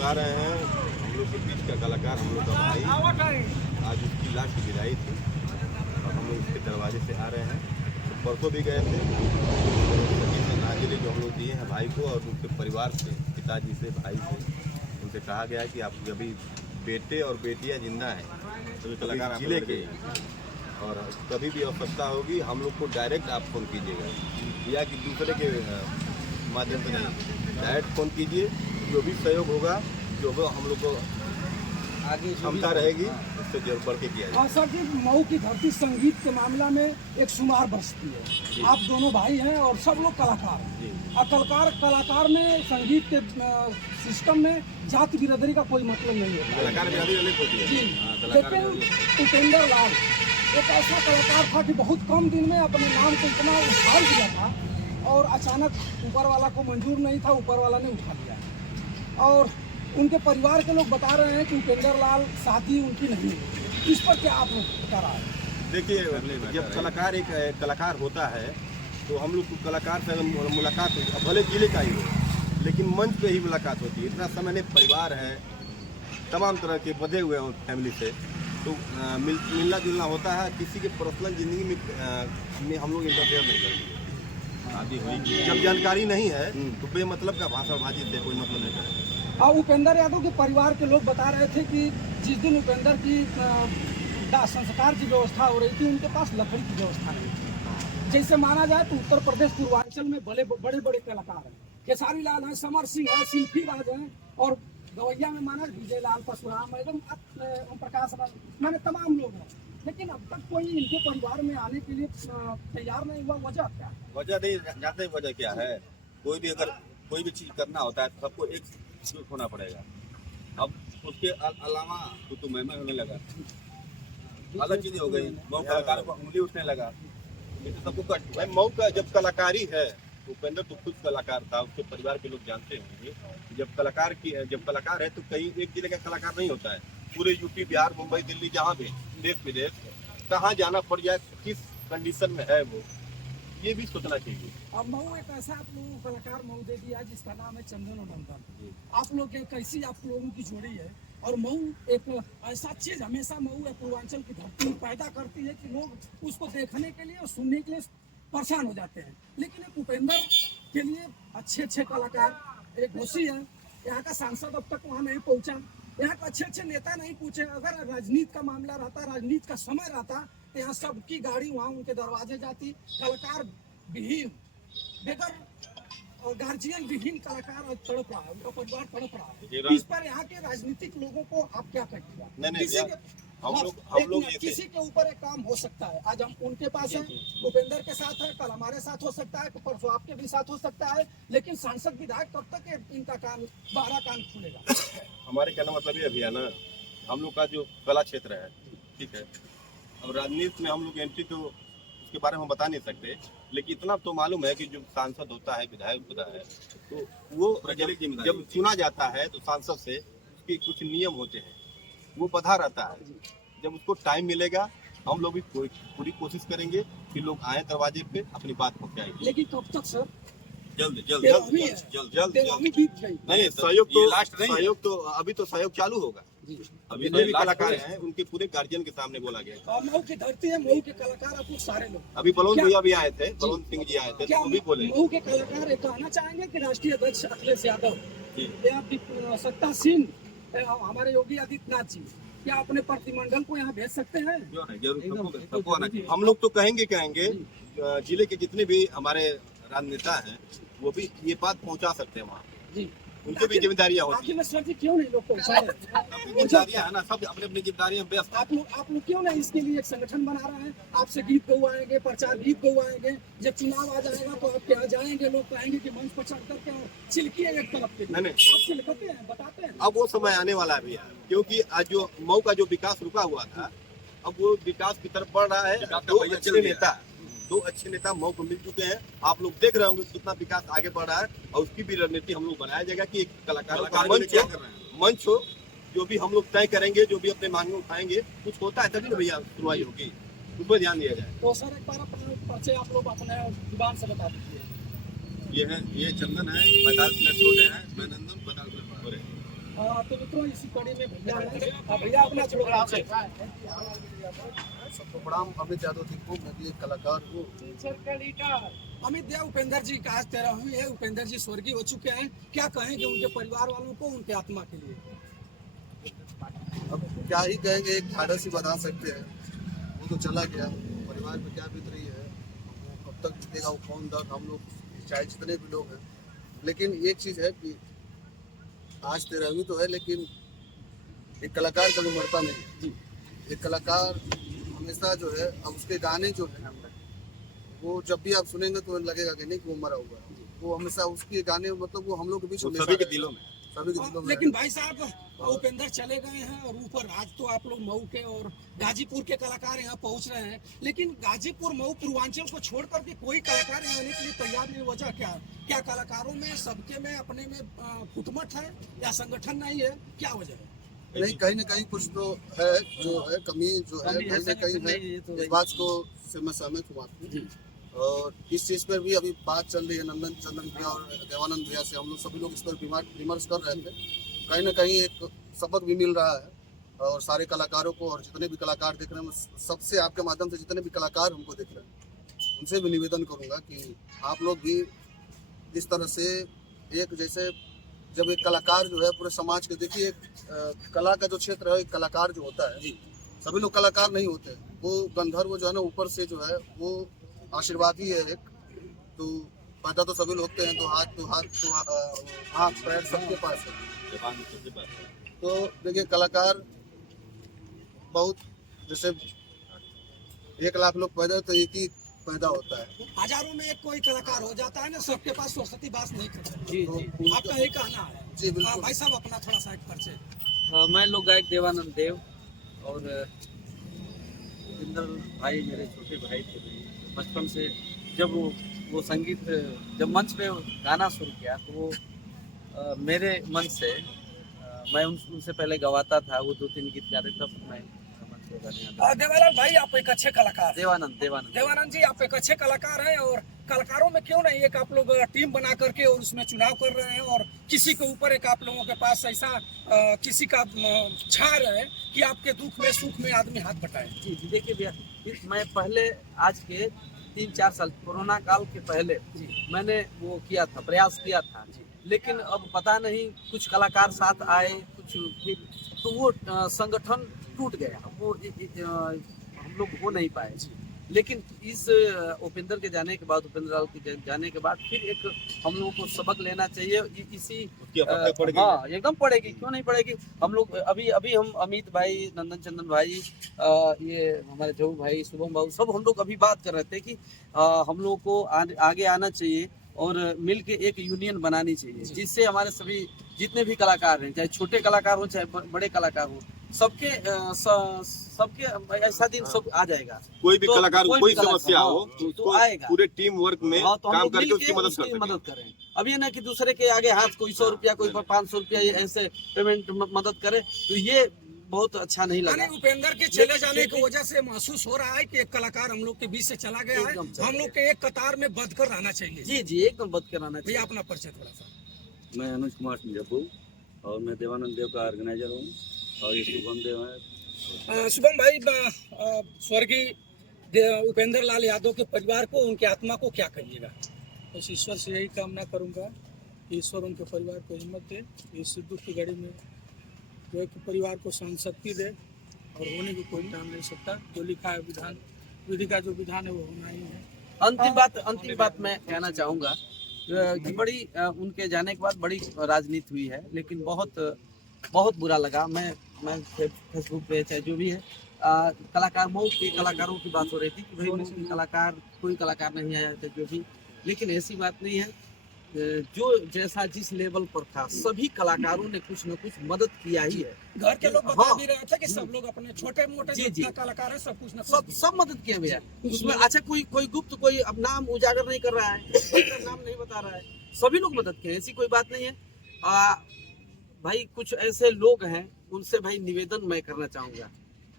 लोग आ रहे हैं, हम लोग के बीच का कलाकार, हम लोग का भाई, आज उसकी लाश की विदाई थी और हम लोग उसके दरवाजे से आ रहे हैं। तो परसों भी गए थे, नाजिले जो हम लोग दिए हैं भाई को और उनके परिवार से, पिताजी से, भाई से, उनसे कहा गया है कि आप जब भी बेटे और बेटियां जिंदा हैं तो कलाकार जिले के, और कभी भी आवश्यकता होगी हम लोग को डायरेक्ट आप फ़ोन कीजिएगा या कि दूसरे के माध्यम से नहीं, डायरेक्ट फ़ोन कीजिए। जो भी सहयोग होगा, जो हो हम लोग को आगे क्षमता रहेगी उससे जरूर बढ़ के किया जाए। सर जी, मऊ की धरती संगीत के मामला में एक शुमार बरसती है। आप दोनों भाई हैं और सब लोग कलाकार हैं। और कलाकार में संगीत के सिस्टम में जाति बिरादरी का कोई मतलब नहीं होता। कलाकार बिरादरी अलग होती है जी, लेकिन उपेंद्र लाल एक ऐसा कलाकार था कि बहुत कम दिन में अपने नाम को इतना उछाल दिया था और अचानक ऊपर वाला को मंजूर नहीं था, ऊपर वाला ने उठा लिया। और उनके परिवार के लोग बता रहे हैं कि उपेंद्र लाल शादी उनकी नहीं हुई। इस पर क्या आप लोग बता रहा है? देखिए, जब कलाकार एक कलाकार होता है तो हम लोग को कलाकार से मुलाकात होती है, भले जिले का ही हो, लेकिन मंच पे ही मुलाकात होती है। इतना समय नहीं, परिवार है, तमाम तरह के बधे हुए हैं फैमिली से, तो मिलना जुलना होता है। किसी के पर्सनल ज़िंदगी में हम लोग इंटरफेयर नहीं करेंगे। शादी हुई जब जानकारी नहीं है तो बेमतलब का भाषणबाजी से कोई मतलब नहीं करेंगे। और उपेंद्र यादव के परिवार के लोग बता रहे थे कि जिस दिन उपेंद्र की संस्कार की व्यवस्था हो रही थी, उनके पास लकड़ी की व्यवस्था नहीं थी। जैसे माना जाए तो उत्तर प्रदेश पूर्वांचल में बड़े बड़े कलाकार हैं, खेसारी लाल हैं, समर सिंह है, शिल्पी राज हैं, और गवैया में माना विजय लाल परशुराम, एकदम ओम प्रकाश राज, मैंने तमाम लोग हैं। लेकिन अब तक कोई इनके परिवार में आने के लिए तैयार नहीं हुआ। वजह क्या? वजह नहीं जानते, वजह क्या है? कोई भी अगर कोई भी चीज़ करना होता है तो सबको एक जुट होना पड़ेगा। अब उसके अलावा तो मैं होने लगा, अलग चीज़ें हो गई। मऊ कलाकार को उंगली उठने लगा, ये तो सबको कट। भाई मऊ का जब कलाकारी है, उपेंद्र तो खुद कलाकार था, उसके परिवार के लोग जानते होंगे। जब कलाकार है तो कहीं एक जिले का कलाकार नहीं होता है। पूरे यूपी, बिहार, मुंबई, दिल्ली, जहाँ भी देश विदेश कहाँ जाना पड़ जाए, किस कंडीशन में है वो, ये भी सोचना चाहिए। अब मऊ एक ऐसा आप लोगों को कलाकार मऊ दे दिया जिसका नाम है चंदन और नंदन। आप लोग कैसी आप लोगों की जोड़ी है, और मऊ एक ऐसा चीज हमेशा मऊ या पूर्वांचल की धरती पैदा करती है कि लोग उसको देखने के लिए और सुनने के लिए परेशान हो जाते हैं। लेकिन एक उपेंद्र के लिए अच्छे कलाकार, एक घोषी है, यहाँ का सांसद अब तक वहाँ नहीं पहुँचा, यहाँ का अच्छे नेता नहीं पूछे। अगर राजनीति का मामला रहता, राजनीति का समय रहता, तो यहाँ सबकी गाड़ी वहाँ उनके दरवाजे जाती। कलाकार विहीन, बेगर और गार्जियन विहीन कलाकार तड़प रहा है, उनका परिवार तड़प रहा है। इस पर यहाँ के राजनीतिक लोगों को आप क्या कहेंगे? किसी के ऊपर एक काम हो सकता है। आज हम उनके पास हैं, भूपेंद्र के साथ है, कल हमारे साथ हो सकता है, परसों आपके भी साथ हो सकता है, लेकिन सांसद विधायक कब तक इनका कान 12 कान खुलेगा? हमारे कहना मतलब ये अभी है ना, हम लोग का जो कला क्षेत्र है, ठीक है, अब राजनीति में हम लोग एंट्री तो उसके बारे में बता नहीं सकते, लेकिन इतना तो मालूम है कि जो सांसद होता है, विधायक होता है, तो वो जब चुना जाता है तो सांसद से उसके कुछ नियम होते हैं, वो बधा रहता है। जब उसको टाइम मिलेगा हम लोग भी पूरी कोशिश करेंगे कि लोग आए दरवाजे पे अपनी बात पहुंचाएंगे। लेकिन कब तक सर? जल्द नहीं, सहयोग तो अभी तो सहयोग चालू होगा। अभी जो भी कलाकार हैं उनके पूरे गार्जियन के सामने बोला गया। मऊ की धरती है, मऊ के कलाकार आप लोग सारे लोग। अभी बलवंत भैया भी आए थे, बलवंत सिंह जी आए थे, क्या वो भी बोले। मऊ के कलाकार कहना चाहेंगे कि राष्ट्रीय अध्यक्ष अखिलेश यादव या सत्तासीन हमारे योगी आदित्यनाथ जी क्या अपने प्रतिनिधिमंडल को यहाँ भेज सकते हैं? क्यों नहीं, जरूर सबको आना चाहिए। हम लोग तो कहेंगे जिले के जितने भी हमारे राजनेता हैं वो भी ये बात पहुंचा सकते हैं वहाँ जी, उनकी भी जिम्मेदारियाँ होती हैं। सर जी क्यों नहीं लोग पहुँचाए? जिम्मेदारियाँ है ना, सब अपनी अपनी जिम्मेदारियाँ व्यस्त। आप लोग क्यों नहीं इसके लिए एक संगठन बना रहे हैं? आपसे गीत गवाएंगे, प्रचार गीत गवाएंगे, जब चुनाव आ जाएगा तो आपके यहाँ जाएंगे, लोग कहेंगे कि मंच पर चढ़ करके चिल्किए एक तरफ के। नहीं, आप चिल्कते हैं, बताते हैं। अब वो समय आने वाला भी है, क्योंकि आज जो मऊ का जो विकास रुका हुआ था, अब वो विकास की तरफ बढ़ रहा है। दो अच्छे नेता मऊ को मिल चुके हैं। आप लोग देख रहे होंगे कितना विकास आगे बढ़ रहा है, और उसकी भी रणनीति हम लोग बनाया जाएगा कि एक कलाकारों का मंच हो, जो भी हम लोग तय करेंगे, जो भी अपने मांगे उठाएंगे, कुछ होता है तभी ना भैया सुनवाई होगी, उस पर ध्यान दिया जाए। तो सर एक बार परिचय आप लोग अपने जुबान से बता दीजिए। ये चंदन है, 50 मिनट छोटे हैं, मैं नंदन 50 मिनट बड़े। तो मित्रों इसी कड़ी में भैया अपना प्रोग्राम से सबको प्रणाम। अमित यादव जी को, मैं भी एक कलाकार हूँ। अमित देव उपेंद्र जी का आज 13वीं है। उपेंद्र जी स्वर्गीय हो चुके हैं, क्या कहेंगे उनके परिवार वालों को, उनके आत्मा के लिए? अब क्या ही कहेंगे, एक ढाढ़स ही बता सकते हैं। वो तो चला गया, परिवार में क्या बीत रही है, वो कब तक बीतेगा, वो कौन दर्द, हम लोग चाहे जितने भी लोग हैं। लेकिन एक चीज़ है कि आज 13वीं तो है, लेकिन एक कलाकार कभी मरता नहीं। एक कलाकार हमेशा जो है, अब उसके गाने जो है वो जब भी आप सुनेंगे तो लगेगा कि नहीं कि वो मरा हुआ है। वो हमेशा उसके गाने मतलब वो हम लोग के बीच में सभी के दिलों में, सभी के दिलों में। लेकिन भाई साहब उपेंद्र चले गए हैं और ऊपर आज तो आप लोग मऊ के और गाजीपुर के कलाकार यहाँ पहुँच रहे हैं, लेकिन गाजीपुर मऊ पूर्वांचल को छोड़ करके कोई कलाकार यहाँ आने के लिए तैयार नहीं। वजह क्या? क्या कलाकारों में सबके में अपने में फुटमट है या संगठन नहीं है, क्या वजह है? नहीं, कहीं ना कहीं कुछ तो है, जो है कमी जो है कहीं ना कहीं है। इस बात को से मैं सहमत हुआ। और इस चीज़ पर भी अभी बात चल रही है नंदन चंदन भैया और देवानंद भैया से। हम लोग सभी लोग इस पर विमर्श कर रहे थे। कहीं ना कहीं एक सबक भी मिल रहा है और सारे कलाकारों को, और जितने भी कलाकार देख रहे हैं, सबसे आपके माध्यम से जितने भी कलाकार हमको देख रहे हैं उनसे भी निवेदन करूँगा कि आप लोग भी इस तरह से एक, जैसे जब एक कलाकार जो है पूरे समाज के, देखिए कला का जो क्षेत्र है, एक कलाकार जो होता है, सभी लोग कलाकार नहीं होते। वो गंधर्व जो है ना, ऊपर से जो है वो आशीर्वाद ही है एक। तो पैदा तो सभी लोग होते हैं, तो हाथ पैर सबके पास है। तो देखिए कलाकार बहुत, जैसे 1 लाख लोग पैदा होते, एक ही पैदा होता है। हजारों में एक कोई कलाकार हो जाता है ना, सबके पास सरस्वती बास नहीं करते। जी जी, आपका यही कहना है? जी बिल्कुल। भाई साहब अपना थोड़ा सा एक परिचय। मैं लोग गायक देवानंद देव और इंद्र भाई मेरे छोटे भाई थे। बचपन से जब वो संगीत, जब मंच पे गाना शुरू किया तो वो मेरे मन से मैं उनसे पहले गवाता था। वो 2-3 गीत गाते तब मैं मंच पे गाने आता। देवानंद भाई आप एक अच्छे कलाकार हैं। देवानंद जी आप एक अच्छे कलाकार हैं, और कलाकारों में क्यों नहीं एक आप लोग टीम बना करके और उसमें चुनाव कर रहे हैं, और किसी के ऊपर एक आप लोगों के पास ऐसा किसी का छा है कि आपके दुख में सुख में आदमी हाथ बटाए। जी देखिए भैया, मैं पहले आज के 3-4 साल कोरोना काल के पहले मैंने वो किया था, प्रयास किया था। लेकिन अब पता नहीं कुछ कलाकार साथ आए, कुछ फिर तो वो संगठन टूट गया, वो हम लोग हो नहीं पाए। लेकिन इस उपेंद्र के जाने के बाद, उपेंद्र लाल के जाने के बाद फिर एक हम लोगों को सबक लेना चाहिए। इसी हाँ एकदम पड़ेगी, क्यों नहीं पड़ेगी। हम लोग अभी हम अमित भाई, नंदन चंदन भाई, ये हमारे जऊ भाई, शुभम भाई, सब हम लोग अभी बात कर रहे थे कि हम लोग को आगे आना चाहिए और मिल के एक यूनियन बनानी चाहिए, जिससे हमारे सभी जितने भी कलाकार हैं, चाहे छोटे कलाकार हो चाहे बड़े कलाकार हो, सबके ऐसा दिन सब आ जाएगा। कोई भी कलाकार कोई समस्या हो तो आएगा, पूरे टीम वर्क में तो काम करके उसकी मदद करें। अब ये ना कि दूसरे के आगे हाथ, कोई 100 रुपया, कोई 500 रुपया ऐसे पेमेंट मदद करे, तो ये बहुत अच्छा नहीं लगा। उपेंद्र के चले जाने की वजह से महसूस हो रहा है कि एक कलाकार हम लोग के बीच से चला गया है। हम लोग के एक कतार में बंध कर रहना चाहिए। जी एकदम बंद कराना चाहिए। अपना परिचय थोड़ा सा। मैं अनुज कुमार सिंह जब्बू और मैं देवानंद देव का ऑर्गेनाइजर हूँ, और ये शुभम देव है। शुभम भाई, स्वर्गीय उपेंद्र लाल यादव के परिवार को, उनके आत्मा को क्या कहिएगा? उस ईश्वर से यही कामना करूंगा कि ईश्वर उनके परिवार को हिम्मत दे, इस दुख की घड़ी में जो कि परिवार को सहन शक्ति दे, और होने को कोई टाइम नहीं सकता। जो लिखा है विधान, विधि का जो विधान है वो होना ही है। अंतिम बात मैं कहना चाहूँगा कि बड़ी उनके जाने के बाद बड़ी राजनीति हुई है, लेकिन बहुत बुरा लगा। मैं फेसबुक पे चाहे जो भी है, कलाकार मऊ के कलाकारों की बात हो रही थी कि भाई मऊ के कलाकार, कोई कलाकार नहीं आया था जो भी, लेकिन ऐसी बात नहीं है। जो जैसा जिस लेवल पर था, सभी कलाकारों ने कुछ न कुछ मदद किया ही है। घर के लोग बता भी रहे थे कि सब लोग अपने छोटे मोटे जितना कलाकार है सब कुछ न सब मदद किया भैया उसमें। अच्छा कोई गुप्त, कोई अब नाम उजागर नहीं कर रहा है, नाम नहीं बता रहा है, सभी लोग मदद किए, ऐसी कोई बात नहीं है। भाई कुछ ऐसे लोग हैं, उनसे भाई निवेदन मैं करना चाहूँगा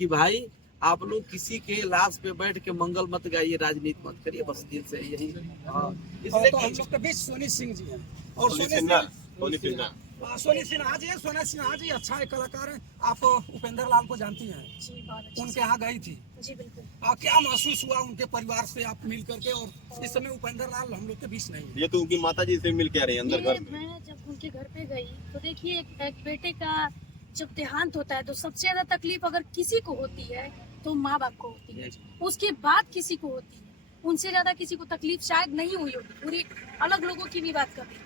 कि भाई आप लोग किसी के लाश पे बैठ के मंगल मत गाइए, राजनीति मत करिए, बस दिल से यही। इसलिए हम लोग के बीच सोनी सिंह जी हैं, और सोनी सिन्हा सोनी सिन्हा जी, सोना सिन्हा जी अच्छा है कलाकार है। आप उपेंद्र लाल को जानती हैं? जी बहुत अच्छा। उनके यहाँ गई थी। जी बिल्कुल। क्या महसूस हुआ उनके परिवार से आप मिल करके? और इस समय उपेंद्र लाल हम लोग के बीच नहीं है। ये तो उनकी माता जी से मिल के आ रही है अंदर घर में। मैं जब उनके घर पे गई तो देखिए एक बेटे का जब देहांत होता है तो सबसे ज्यादा तकलीफ अगर किसी को होती है तो माँ बाप को होती है, उसके बाद किसी को होती है। उनसे ज्यादा किसी को तकलीफ शायद नहीं हुई होगी। पूरी अलग लोगों की भी बात कर रही हूँ।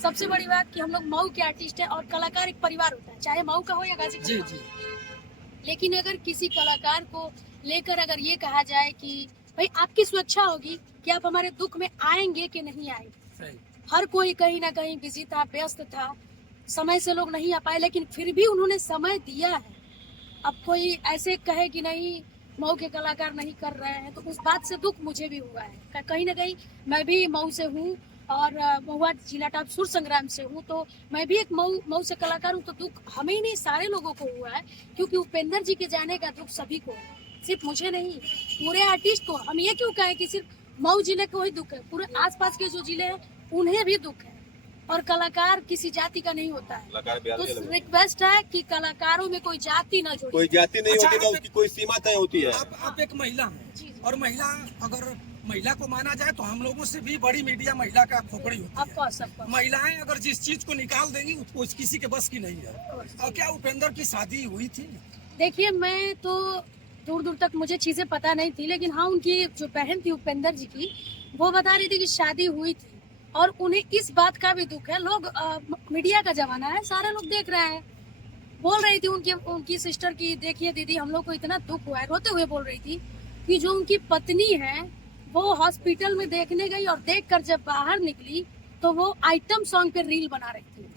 सबसे बड़ी बात कि हम लोग मऊ के आर्टिस्ट हैं और कलाकार एक परिवार होता है, चाहे मऊ का हो या गाजीपुर जी का जी। हो। लेकिन अगर किसी कलाकार को लेकर अगर ये कहा जाए कि भाई आपकी सुरक्षा होगी कि आप हमारे दुख में आएंगे कि नहीं आएंगे। सही। हर कोई कहीं ना कहीं बिजी था, व्यस्त था, समय से लोग नहीं आ पाए, लेकिन फिर भी उन्होंने समय दिया है। अब कोई ऐसे कहे कि नहीं मऊ के कलाकार नहीं कर रहे हैं तो उस बात से दुख मुझे भी हुआ है। कहीं ना कहीं मैं भी मऊ से हूँ और महुआ जिला टॉप सुर संग्राम से हूँ, तो मैं भी एक मऊ से कलाकार हूँ। तो दुख हमें ही नहीं सारे लोगों को हुआ है, क्योंकि उपेंद्र जी के जाने का दुख सभी को है, सिर्फ मुझे नहीं, पूरे आर्टिस्ट को। हम ये क्यों कहें कि सिर्फ मऊ जिले को ही दुख है, पूरे आसपास के जो जिले हैं उन्हें भी दुख है। और कलाकार किसी जाति का नहीं होता है। कलाकार बिहार तो के लोग। रिक्वेस्ट है कि कलाकारों में कोई जाति न जोड़े। कोई जाति नहीं अच्छा, होती ना, उसकी कोई सीमा तय होती है। आप एक महिला हैं जी, जी। और महिला अगर महिला को माना जाए तो हम लोगों से भी बड़ी मीडिया महिला का खोपड़ी होती है। ऑफकोर्स। महिलाएं अगर जिस चीज को निकाल देंगी वो किसी के बस की नहीं है। और क्या उपेंद्र की शादी हुई थी? देखिए मैं तो दूर दूर तक मुझे चीजें पता नहीं थी, लेकिन हाँ उनकी जो बहन थी उपेंद्र जी की, वो बता रही थी कि शादी हुई थी। और उन्हें इस बात का भी दुख है। लोग मीडिया का जमाना है, सारे लोग देख रहे हैं। बोल रही थी उनकी सिस्टर की, देखिए दीदी हम लोग को इतना दुख हुआ है, रोते हुए बोल रही थी कि जो उनकी पत्नी है वो हॉस्पिटल में देखने गई और देखकर जब बाहर निकली तो वो आइटम सॉन्ग पे रील बना रही थी।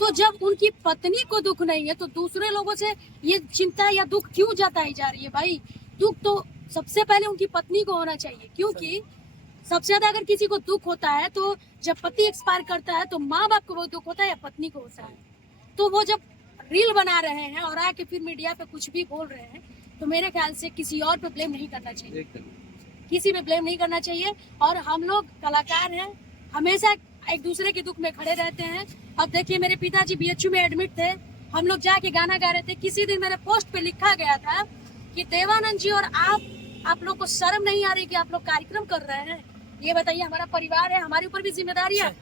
तो जब उनकी पत्नी को दुख नहीं है तो दूसरे लोगों से ये चिंता या दुख क्यों जताई जा रही है? भाई दुख तो सबसे पहले उनकी पत्नी को होना चाहिए, क्योंकि सबसे ज्यादा अगर किसी को दुख होता है तो जब पति एक्सपायर करता है तो माँ बाप को वो दुख होता है या पत्नी को होता है। तो वो जब रील बना रहे हैं और आके फिर मीडिया पे कुछ भी बोल रहे हैं तो मेरे ख्याल से किसी और पे ब्लेम नहीं करना चाहिए, किसी पे ब्लेम नहीं करना चाहिए। और हम लोग कलाकार हैं, हमेशा एक दूसरे के दुख में खड़े रहते हैं। अब देखिए मेरे पिताजी बीएचयू में एडमिट थे, हम लोग जाके गाना गा रहे थे। किसी दिन मेरे पोस्ट पे लिखा गया था कि देवानंद जी और आप लोग को शर्म नहीं आ रही कि आप लोग कार्यक्रम कर रहे हैं? ये बताइए, हमारा परिवार है, हमारे ऊपर भी जिम्मेदारी है।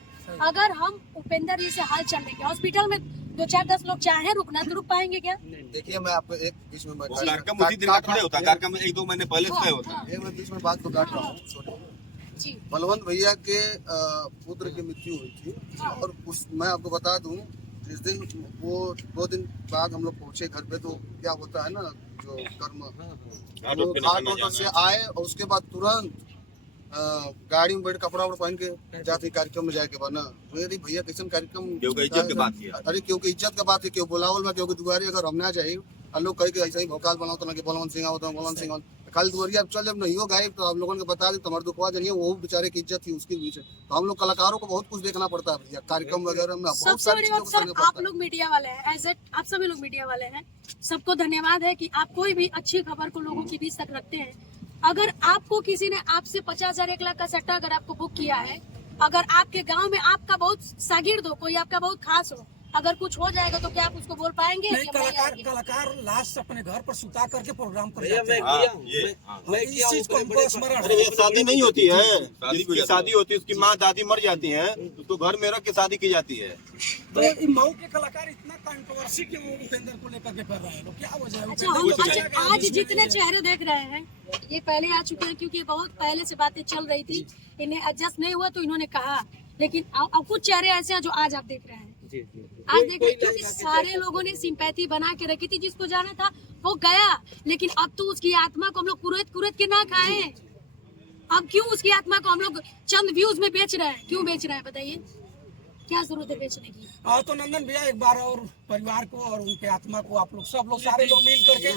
अगर हम उपेंद्र जी से हाल चल लेंगे, हॉस्पिटल में 2-4-10 लोग चाहे रुकना तो रुक पाएंगे क्या? देखिए मैं आपको एक बीच में कार्यक्रम उसी दिन का थोड़े होता है, कार्यक्रम 1-2 महीने पहले से तय होता है। एक मैं बीच में बात को काट रहा हूँ। जी बलवंत भैया के पुत्र की मृत्यु हुई थी और मैं आपको बता दूं, जिस दिन वो 2 दिन बाद हम लोग पहुंचे घर पे, तो क्या होता है ना जो कर्म, वो घाट होटल से आए और उसके बाद तुरंत गाड़ी में बैठ कपड़ा पहन के जाते कार्यक्रम में जाके बना। मेरी भैया कैसे कार्यक्रम, क्योंकि इज्जत की बात किया। अरे क्योंकि इज्जत का बात है, क्यों बुलावल में, क्योंकि दुआरी अगर हम ना जाए और लोग कहे कि ऐसा ही भोकाल बनाओ तो ना कि बलवंत सिंह आओ तो बलवंत सिंह खाली दुआरिया चल जब नहीं हो गए तो आप लोगों को बता दी तुम्हारे दुखवा जानिए, वो बेचारे की इज्जत थी उसके बीच। तो हम लोग कलाकारों को बहुत कुछ देखना पड़ता है भैया, कार्यक्रम वगैरह में बहुत सबसे सारी बड़ी चीजों बात को सर, करना आप पड़ता है। लोग मीडिया वाले हैं, एज आप सभी लोग मीडिया वाले हैं, सबको धन्यवाद है कि आप कोई भी अच्छी खबर को लोगों के बीच तक रखते हैं। अगर आपको किसी ने आपसे 50,000 1 लाख का सट्टा अगर आपको बुक किया है, अगर आपके गांव में आपका बहुत सागिर्द हो, कोई आपका बहुत खास हो, अगर कुछ हो जाएगा तो क्या आप उसको बोल पाएंगे? नहीं, कि नहीं आएंगे? कलाकार लास्ट अपने घर पर सुता करके प्रोग्राम कर भैया जाते मैं हैं। हाँ, किया हूँ, ये, मैं इस किया हूँ, चीज को हमको बड़े- स्मरण अरे है। ये शादी नहीं होती है, जिसकी शादी होती है उसकी माँ दादी मर जाती हैं, उसको घर में रख के शादी की जाती है। तो ये मऊ के कलाकार इतना कंट्रोवर्सी क्यों उपेंद्र को लेकर के कर रहे हैं लोग? क्या वजह है? अच्छा, उपेंद्र हम को अच्छा, क्या आज जितने चेहरे देख रहे हैं ये पहले आ चुके हैं, क्योंकि बहुत पहले से बातें चल रही थी, इन्हें एडजस्ट नहीं हुआ तो इन्होंने कहा। लेकिन अब कुछ चेहरे ऐसे हैं जो आज आप देख रहे हैं, जी, जी, जी। आज देख रहे हैं, क्योंकि सारे लोगों ने सिंपैथी बना के रखी थी। जिसको जाना था वो गया, लेकिन अब तो उसकी आत्मा को हम लोग कुरेद के ना खाएं। अब क्यों उसकी आत्मा को हम लोग चंद व्यूज में बेच रहे हैं? क्यों बेच रहे हैं बताइए, क्या जरूरत है बेचने की? हाँ, तो नंदन भैया एक बार और परिवार को और उनके आत्मा को आप लोग सब लोग सारे लोग मिल करके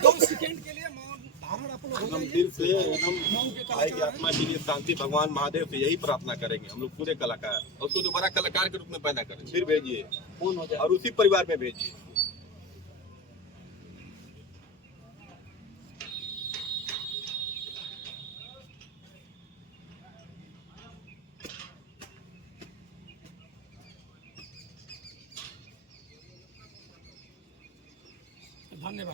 2 सेकंड के लिए मौन धारण आप लोग हो हम जाइए। दिल से मऊ के भाई की कलाकार आत्मा के लिए शांति भगवान महादेव से यही प्रार्थना करेंगे हम लोग पूरे कलाकार, और उसको दोबारा कलाकार के रूप में पैदा करें, फिर भेजिए और उसी परिवार में भेजिए। धन्यवाद।